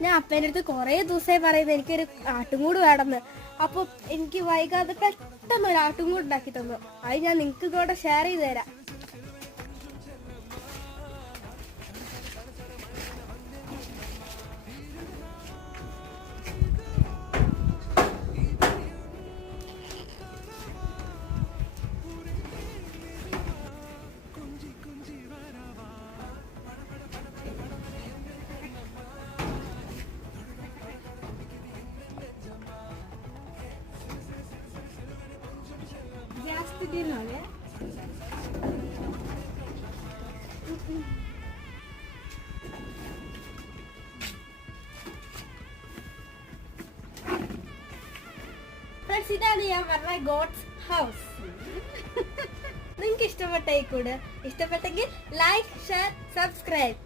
ഞാൻ അപ്പേൻ്റെ അടുത്ത് കുറേ ദിവസമായി പറയുന്നത് എനിക്കൊരു ആട്ടുംകൂട് വേണമെന്ന്. അപ്പോൾ എനിക്ക് വൈകാതെ പെട്ടെന്ന് ഒരു ആട്ടുംകൂട് ഉണ്ടാക്കി തന്നു. അത് ഞാൻ നിങ്ങൾക്ക് കൂടെ ഷെയർ ചെയ്ത് തരാം. ഇതാണ് ഞാൻ പറഞ്ഞ ഗോഡ്സ് ഹൗസ്. നിങ്ങൾക്ക് ഇഷ്ടപ്പെട്ട ഇഷ്ടപ്പെട്ടെങ്കിൽ ലൈക്ക്, ഷെയർ, സബ്സ്ക്രൈബ്.